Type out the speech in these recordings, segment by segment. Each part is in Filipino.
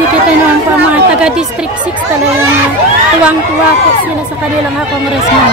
Nakikita naman po ang mga taga District 6 talagang tuwang-tuwa po sila sa kanilang congressman.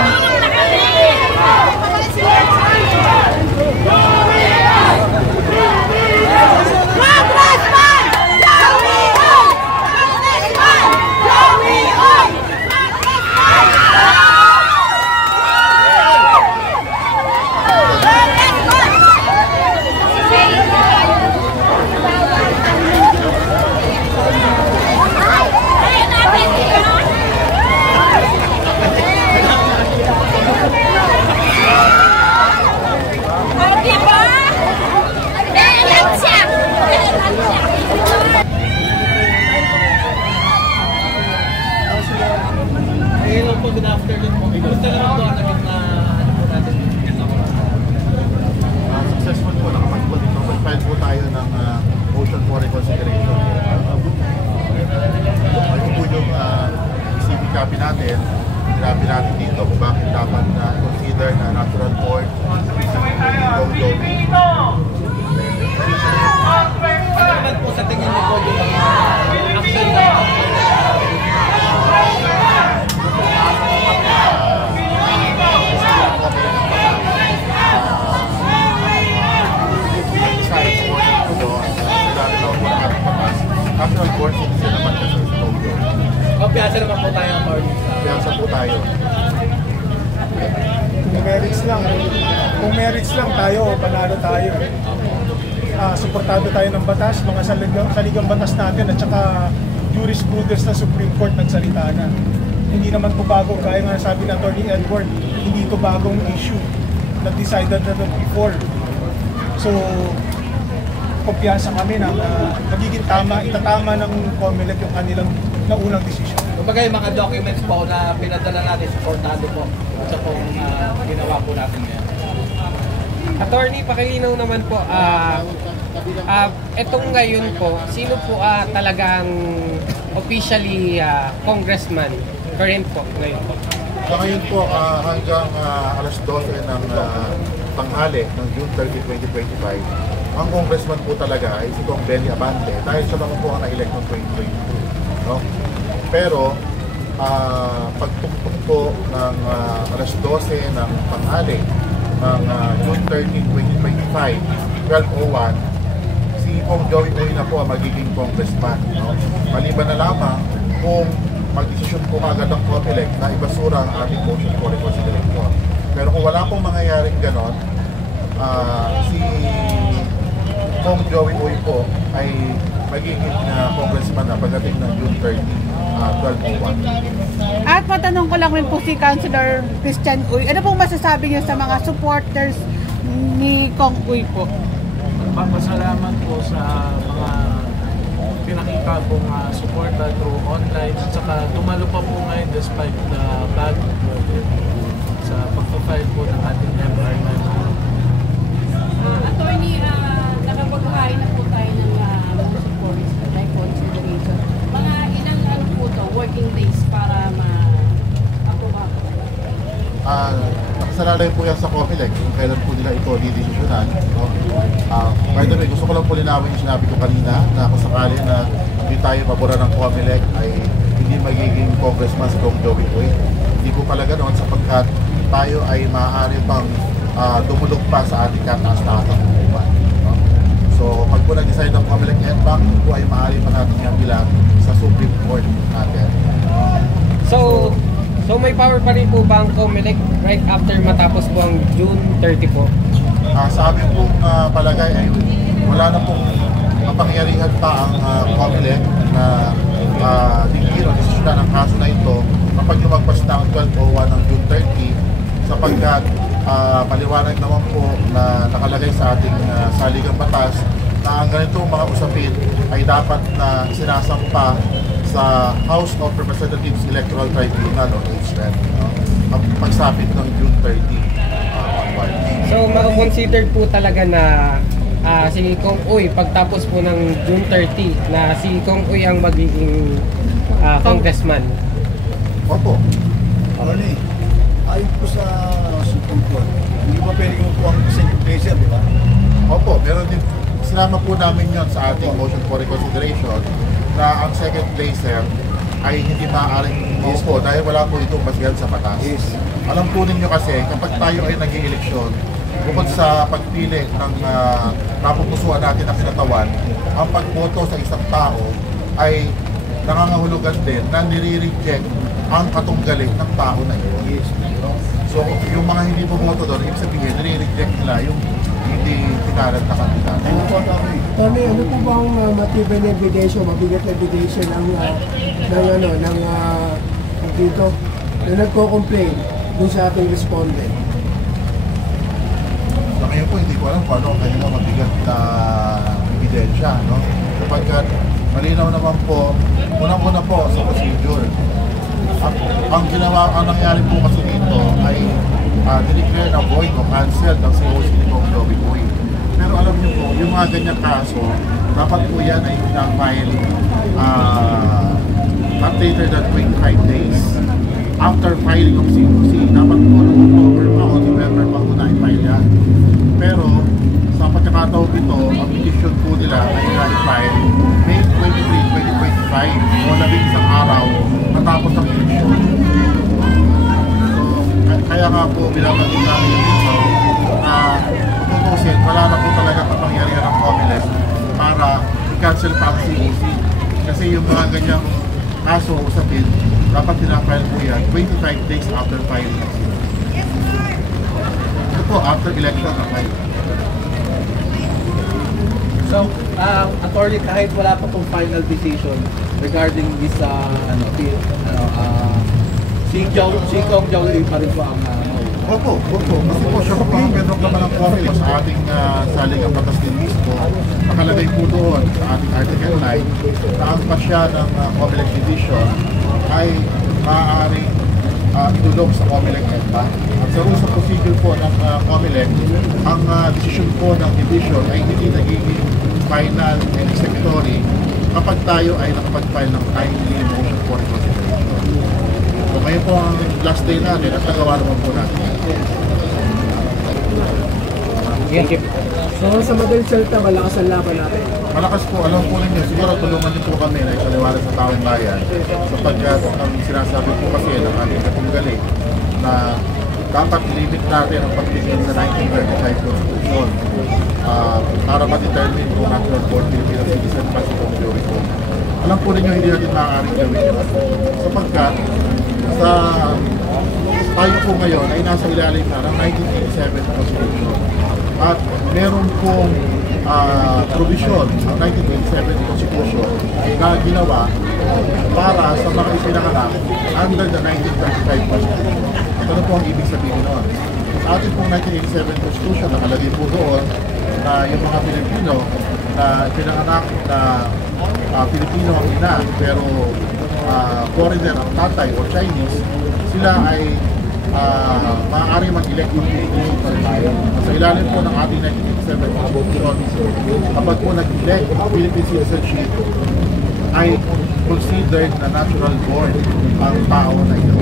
Good afternoon po. Gusto naman po ang naging na natin. Successful po nakapagpo dito. Mag-file po tayo ng motion for reconsideration. Ano po yung ECB copy natin, sinabi natin dito kung bakit dapat na consider na natural board Ano naman po sa tingin niyo po yung action na National Board Citizen naman kasi sa Tokyo. Piyasa naman po tayo ang party. Piyasa po tayo. Kung merits lang tayo, panalo tayo. Suportado tayo ng batas, mga saligang batas natin at saka jurisprudence na Supreme Court nagsalita na. Hindi naman po bago, kaya nga sabi ng Attorney Edward, hindi ito bagong issue na decided na before. So, kumpiyansa kami na magiging itatama ng COMELEC yung kanilang naunang desisyon. Kumbaga yung mga documents po na pinadala natin, supportado po sa pong ginawa po natin ngayon. Attorney, pakilinaw naman po, etong ngayon po, sino po talagang officially congressman current po ngayon po? So ngayon po hanggang alas 12 ng tanghali ng June 30, 2025, ang congressman po talaga ay si Kong Benny Abante dahil siya naman po ang na-elect ng 2022. No? Pero pagtugtog po ng alas 12 ng tanghali ng June 13, 2025, 12:01, si Kong Joey Uy na po ang magiging congressman. No? Maliban na lamang kung mag-desisyon po agad ang COMELEC na ibasura ang ating motion for reconsideration. Pero kung wala pong mangyayaring ganon, si Kong Joey Uy po ay magiging congressman na pagdating ng June 30, 12:01. At matanong ko lang rin po si Councilor Christian Uy, ano pong masasabi niyo sa mga supporters ni Kong Uy po? Papasalamat po sa mga pinakita pong suporta through online at saka tumalo pa po ngayon despite the bad weather sa pagpapile po ng ating MR na Attorney, nakapag-high na po tayo ng motion for reconsideration. Mga ilang po to, working days para ma-approve ako? Nakasalalay po yan sa COMELEC kung kailan po nila ito didesisyonan. No? By the way, gusto ko lang po linawin yung sinabi ko kanina na kung sakali na hindi tayo paboran ng COMELEC ay hindi magiging congressman si Kong Joey Uy. Hindi po pala ganoon sapagkat tayo ay maaari pang dumulog pa sa ating kataas-taas ng hukuman. No? So, pag po nag-decide ng COMELEC yan, bakit po ay maaari pa natin yan bilang sa Supreme Court natin. So may power pa rin po ba ang COMELEC right after matapos po ang June 30 po? Sa amin pong palagay ay wala na pong kapangyarihan pa ang COMELEC na desisyonan ng kaso na ito kapag lumagpas na ang 12:01 ng June 30 sapagkat paliwanag naman po na nakalagay sa ating saligang batas na ang ganitong mga usapin ay dapat na sinasampa sa House of Representatives Electoral Tribunal o HRET, ang pagsapit ng June 30 onwards. So makakonsidered po talaga na si Kong Uy pagtapos po ng June 30 na si Kong Uy ang magiging congressman? Opo. Arnie, ayon po sa Supreme Court, hindi ba pwede mo po ang second placer, di ba? Opo, meron din, sinama po namin yon sa ating motion for reconsideration na ang second placer ay hindi maaaring maupo dahil wala po itong basihan sa batas. Alam po ninyo kasi kapag tayo ay nag-ieleksyon, bukod sa pagpili ng napupusuan natin na kinatawan, ang pagboto sa isang tao ay nangangahulugan din na nire-reject ang katunggali ng tao na yun. So, yung mga hindi bumoto doon, ibig sabihin, nire-reject nila yung hindi pinalad na kandidato. Tony, ano po bang matibay na ebidensya, mabigat na ebidensya ng dito na nagko-complain dun sa ating respondent? So, ngayon po, hindi ko alam kung ano ang kanyang mabigat na ebidensya, no? Kapagkat malinaw naman po, unang-una po sa procedure. Ang nangyari po kasi dito ay dineclare na void o cancelled ang COC ni Kong Joey Uy. Pero alam niyo po, yung mga ganyang kaso, dapat po yan ay na-file not later than 25 days after filing of COC. Dapat po noong October pa o November pa po na-file yan. Pero sa pagkakataon ito, ang petition po nila ay na-file May 23, 2025 o 11 araw matapos ang eleksyon. Kaya nga po binabagin namin dito na tutusin, wala na po talaga kapangyarihan ng COMELEC para i-cancel pa ang COC. Kasi yung mga ganyang kaso usapin, dapat tinafile po yan 25 days after filing ng COC. Ito po, after election na file. So, attorney, kahit wala pa pong final decision regarding this si Kong Joey pa rin po ang Opo. Kasi po siya po ang bedrock naman ng COMELEC sa ating saligang batas din mismo. Nakalagay po doon sa ating Article 9 na ang pasya ng COMELEC Division ay maaaring idulog sa COMELEC EDBA. At sa rules of procedure po ng COMELEC, ang decision po ng division ay hindi nagiging final and executory kapag tayo ay nakapag-file ng timely motion for reconsideration. So ngayon po ang last day natin at nagawa naman po natin. So sa madaling salita, malakas ang laban natin. Malakas po, alam po ninyo, siguro tulungan niyo po kami na ipaliwanag sa taong bayan sapagkat ang sinasabi po kasi ng ating katunggali na dapat limit natin ang pagtingin sa 1935 Constitution para ma-determine kung natural born Filipino citizen pa si Kong Joey ko. Alam po ninyo, hindi natin maaaring gawin yun sapagkat sa tayo po ngayon ay nasa ilalim na ng 1987 Constitution at meron pong provision ng 1987 Constitution na ginawa para sa mga ipinanganak under the 1935 Constitution. Ano po ang ibig sabihin nun? Sa ating pong 1987 Constitution, nakalagay po doon na yung mga Pilipino na pinanganak na Pilipino ang ina pero foreigner ang tatay o Chinese, sila ay maaari mag-elect ng Pilipino pa rin tayo. Sa ilalim po ng ating 1987 Constitution, kapag po nag-elect ang Philippine citizenship, ay considered na natural born ang tao na ito.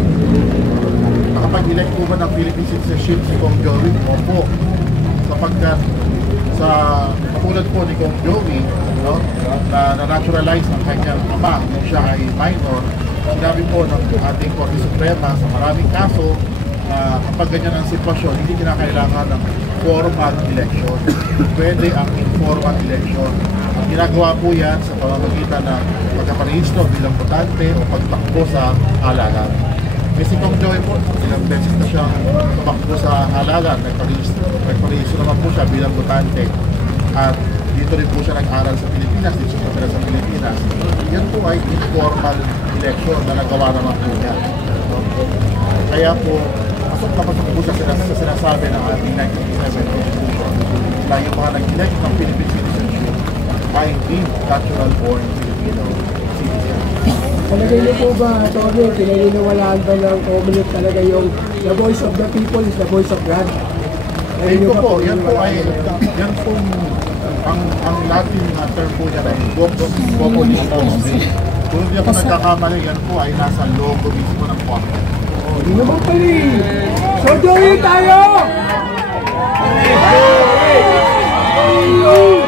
Nakapag-elect po ba ng Philippine citizenship si Kong Joey? Opo. Sapagkat sa katulad po ni Kong Joey, no, na naturalize ang kanyang ama nung siya ay minor, sinabi po ng ating Korte Suprema sa maraming kaso na kapag ganyan ang sitwasyon, hindi kinakailangan ng formal election. Pwede ang informal election. Ang ginagawa po yan sa pamamagitan ng pagkaparehistro bilang botante o pagtakbo sa halalan. Kasi Kong Joey po, ilang beses na siyang tumakbo sa halalan, nagparehistro naman po siya bilang botante. At dito rin po siya nag-aral sa Pilipinas, dito siya sa Pilipinas. Yan po ay informal election na nagawa naman po niya. Kaya po, pasok po siya sa sinasabi ng ating 1987 Constitution na yung mga nag-elect ng Philippine citizenship ay deemed natural born Filipino citizen. Palagay niyo po ba, Tony, pinaniniwalaan ba ng COMELEC talaga yung the voice of the people is the voice of God? Ayun po, yan po ang Latin term po niya ay Vox Populi. Kung hindi ako nagkakamali, yan po ay nasa logo mismo ng COMELEC. Hindi naman pali! So, Joey tayo! Joey!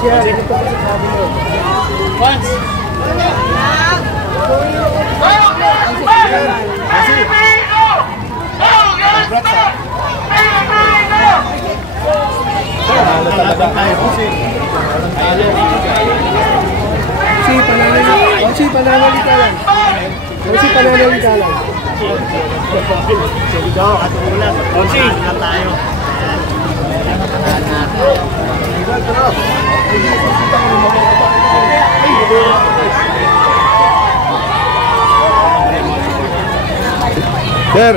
Siya, ano po masasabi niyo? Si pananalita lang. Si pananalita lang. Sige daw, katulan. Konsi, na tayo. Sir.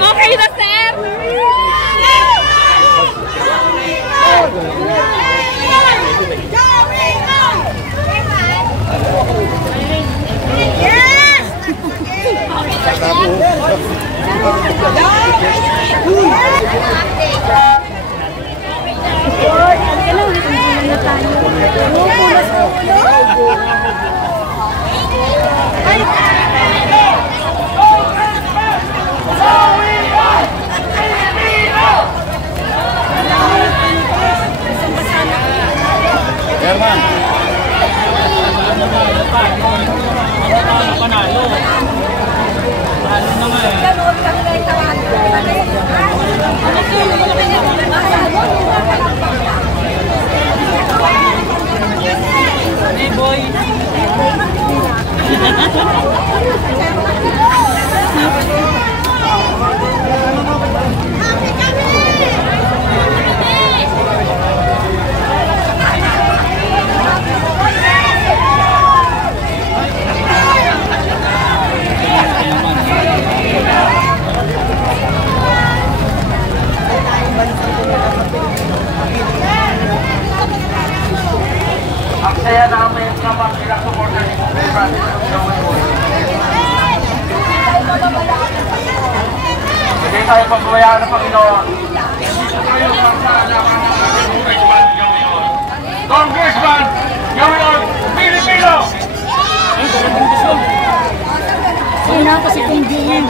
Okay na, sir! Aksaya namin naman ilang supporters ni Francis of Joey. Hindi tayo pagbayaan ng Panginoon. Ito yung magsalaman ng Congressman Joey. Congressman Joey Filipino! Ayun na kasi kung diin.